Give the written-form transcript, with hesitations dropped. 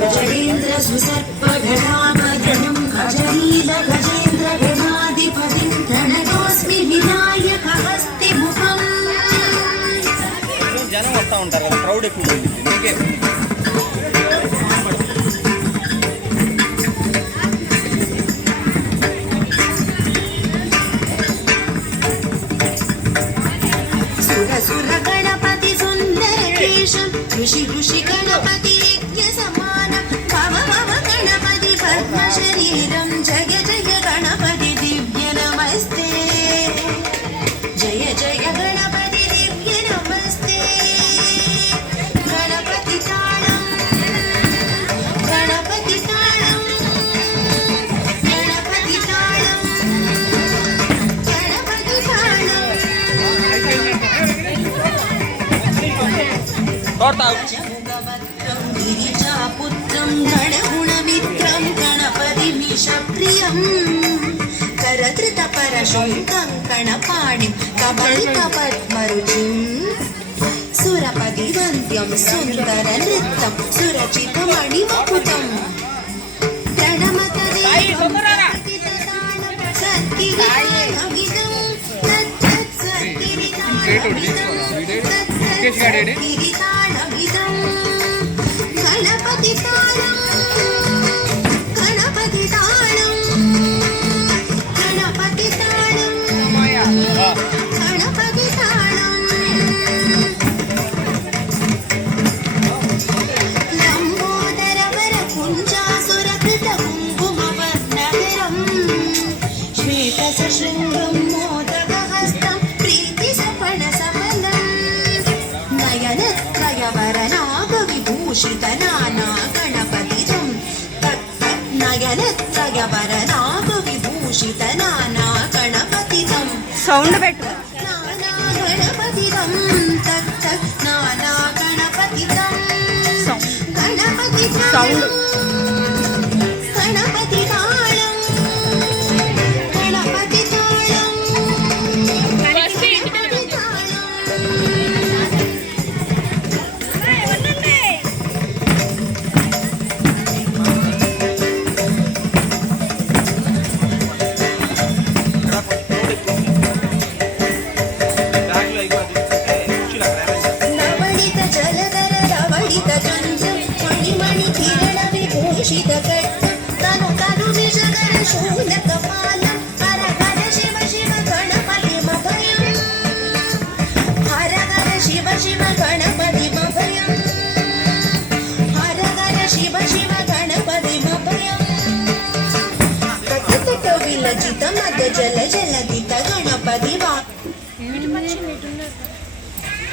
गजेन्द्र सुसर्पगदामगणं गजनील गजेन्द्र गणाधिपतिं प्रणतोऽस्मि विनायकहस्तिमुखम् జనం వస్తూ ఉంటారు కదా, క్రౌడ్ ఎక్కువ ఉంటుంది మీకే. सुर सुर गणपति सुंदर केशं ऋषि ऋषि गणपति यज्ञ समानं भव भव गणपति पद्म शरीरं जय जय गणपति दिव्य नमस्ते जय जय गणपति दिव्य नमस्ते गणपति ताळं गणपति ताळं गणपति ताळं गणपति ताळं गिरिजापुत्रं गणगुणमित्रं गणपतिमीशप्रियं करधृतपरशुं कङ्कणपाणिं कबलिकपद्मरुचिं सुरपतिवन्द्यं सुन्दरनृत्यं सुरचितमणिमकुटं प्रणमतदेवं सद्गिरितालमिदं तत्तत् सद्गिरितालमिदं गिरितालमिदं गणपति ताळं गणपति ताळं गणपति ताळं गणपति ताळं लम्बोदरवर कुञ्जासुरकृत कुङ्कुमवर्णधरं श्वेतसशृङ्गं मोदकहस्तं प्रीतिसपणसफलं नयनत्रयवरनागविभूषितनाना गणपतितं तत्तत् नयनत्रयवरनागविभूषितनाना गणपतितं సౌండ్ పెట్టు. नाना गणपतितं तत्तत् नाना गणपतितं गणपति సౌండ్ गणपति ताळं गणपति ताळं गणपति ताळं బ్యాగ్లో అయిపోతుంది కుర్చీలు అక్కడ arrange చేస్తారు. नवडित जलधर रवडित चंद्र मणिमणि किरण विभूषित कट्ट तनु तनु विषकर शूलक पालं हर हर शिव शिव गणपति मभयं हर हर शिव शिव गणपति मभयं हर हर शिव शिव गणपति मभयं तट विलजित मद जल जलदित गणपति वा